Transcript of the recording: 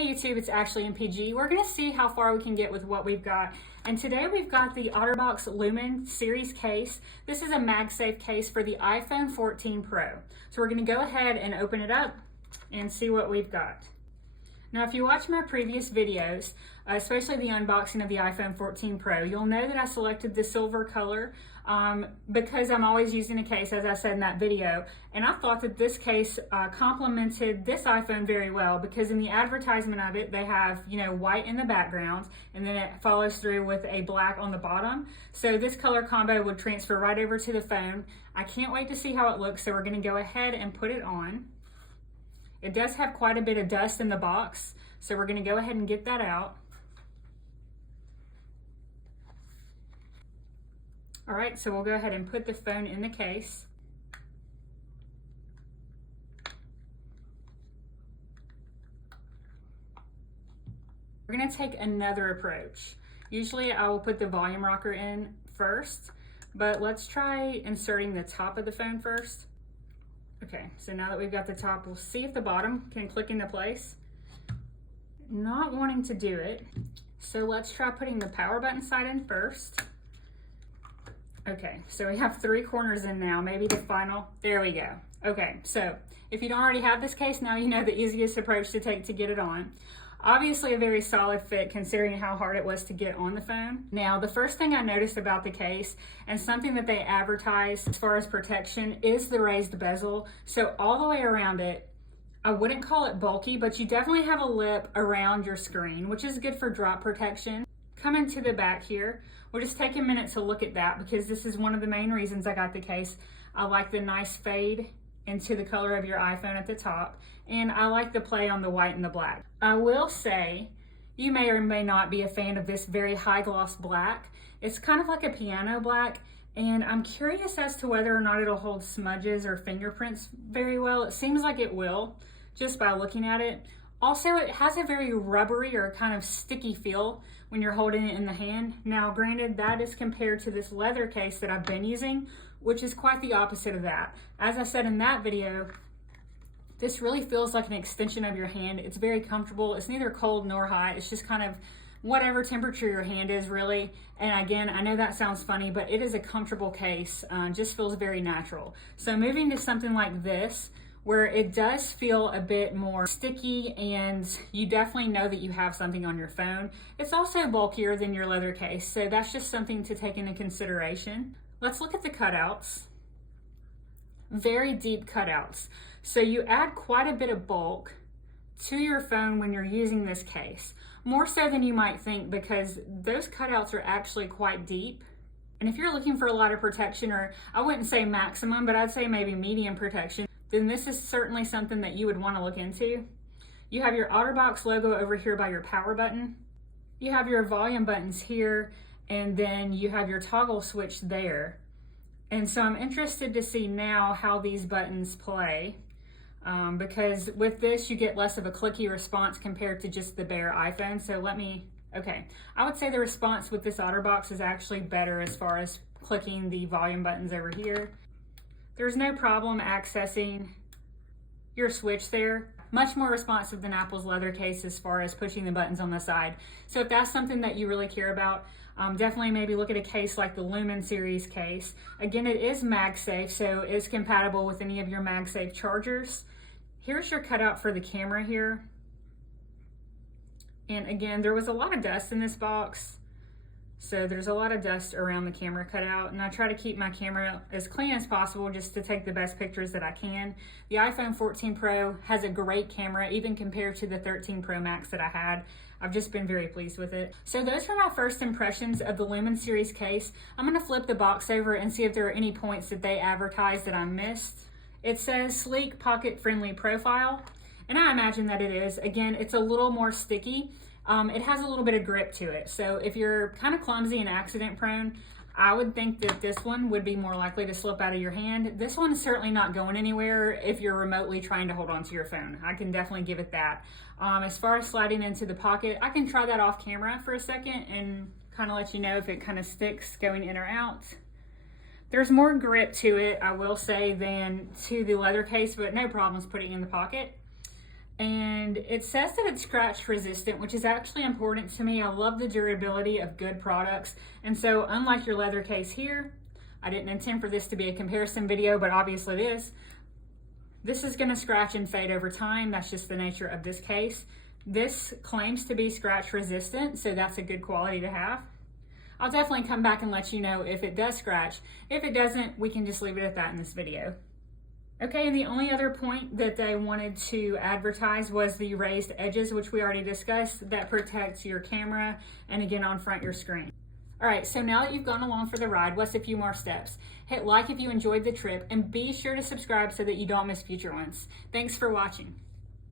Hey YouTube, it's Ashley and PG. We're gonna see how far we can get with what we've got. And today we've got the Otterbox Lumen Series case. This is a MagSafe case for the iPhone 14 Pro. So we're gonna go ahead and open it up and see what we've got. Now, if you watch my previous videos, especially the unboxing of the iPhone 14 Pro, you'll know that I selected the silver color because I'm always using a case, as I said in that video. And I thought that this case complemented this iPhone very well because in the advertisement of it, they have, white in the background and then it follows through with a black on the bottom. So this color combo would transfer right over to the phone. I can't wait to see how it looks, so we're gonna go ahead and put it on. It does have quite a bit of dust in the box, so we're gonna go ahead and get that out. All right, so we'll go ahead and put the phone in the case. We're gonna take another approach. Usually I will put the volume rocker in first, but let's try inserting the top of the phone first. Okay, so now that we've got the top, we'll see if the bottom can click into place. Not wanting to do it, so let's try putting the power button side in first. Okay, so we have 3 corners in now, maybe the final, there we go. Okay, so if you don't already have this case, now you know the easiest approach to take to get it on. Obviously a very solid fit considering how hard it was to get on the phone. Now, the first thing I noticed about the case, and something that they advertise as far as protection, is the raised bezel. So all the way around it, I wouldn't call it bulky, but you definitely have a lip around your screen, which is good for drop protection. Coming to the back here, we'll just take a minute to look at that because this is one of the main reasons I got the case. I like the nice fade into the color of your iPhone at the top, and I like the play on the white and the black. I will say, you may or may not be a fan of this very high gloss black. It's kind of like a piano black, and I'm curious as to whether or not it'll hold smudges or fingerprints very well. It seems like it will, just by looking at it. Also, it has a very rubbery or kind of sticky feel when you're holding it in the hand. Now, granted, that is compared to this leather case that I've been using, which is quite the opposite of that. As I said in that video, this really feels like an extension of your hand. It's very comfortable. It's neither cold nor hot. It's just kind of whatever temperature your hand is, really. And again, I know that sounds funny, but it is a comfortable case. Just feels very natural. So moving to something like this, where it does feel a bit more sticky and you definitely know that you have something on your phone. It's also bulkier than your leather case, so that's just something to take into consideration. Let's look at the cutouts. Very deep cutouts. So you add quite a bit of bulk to your phone when you're using this case. More so than you might think because those cutouts are actually quite deep. And if you're looking for a lot of protection, or I wouldn't say maximum, but I'd say maybe medium protection, then this is certainly something that you would want to look into. You have your Otterbox logo over here by your power button. You have your volume buttons here, and then you have your toggle switch there. And so I'm interested to see now how these buttons play, because with this you get less of a clicky response compared to just the bare iPhone. So okay. I would say the response with this Otterbox is actually better as far as clicking the volume buttons over here. There's no problem accessing your switch there. Much more responsive than Apple's leather case as far as pushing the buttons on the side. So if that's something that you really care about, definitely maybe look at a case like the Lumen Series case. Again, it is MagSafe, so it's compatible with any of your MagSafe chargers. Here's your cutout for the camera here. And again, there was a lot of dust in this box. So there's a lot of dust around the camera cutout, and I try to keep my camera as clean as possible just to take the best pictures that I can. The iPhone 14 Pro has a great camera, even compared to the 13 Pro Max that I had. I've just been very pleased with it. So those were my first impressions of the Lumen Series case. I'm gonna flip the box over and see if there are any points that they advertised that I missed. It says sleek, pocket-friendly profile, and I imagine that it is. Again, it's a little more sticky. It has a little bit of grip to it. So if you're kind of clumsy and accident prone, I would think that this one would be more likely to slip out of your hand. This one is certainly not going anywhere if you're remotely trying to hold on to your phone. I can definitely give it that. As far as sliding into the pocket, I can try that off camera for a second and kind of let you know if it kind of sticks going in or out. There's more grip to it, I will say, than to the leather case, but no problems putting it in the pocket. And it says that it's scratch resistant, which is actually important to me. I love the durability of good products. And so unlike your leather case here, I didn't intend for this to be a comparison video, but obviously it is. This is gonna scratch and fade over time. That's just the nature of this case. This claims to be scratch resistant, so that's a good quality to have. I'll definitely come back and let you know if it does scratch. If it doesn't, we can just leave it at that in this video. Okay, and the only other point that they wanted to advertise was the raised edges, which we already discussed, that protects your camera and again on front your screen. All right, so now that you've gone along for the ride, what's a few more steps? Hit like if you enjoyed the trip and be sure to subscribe so that you don't miss future ones. Thanks for watching.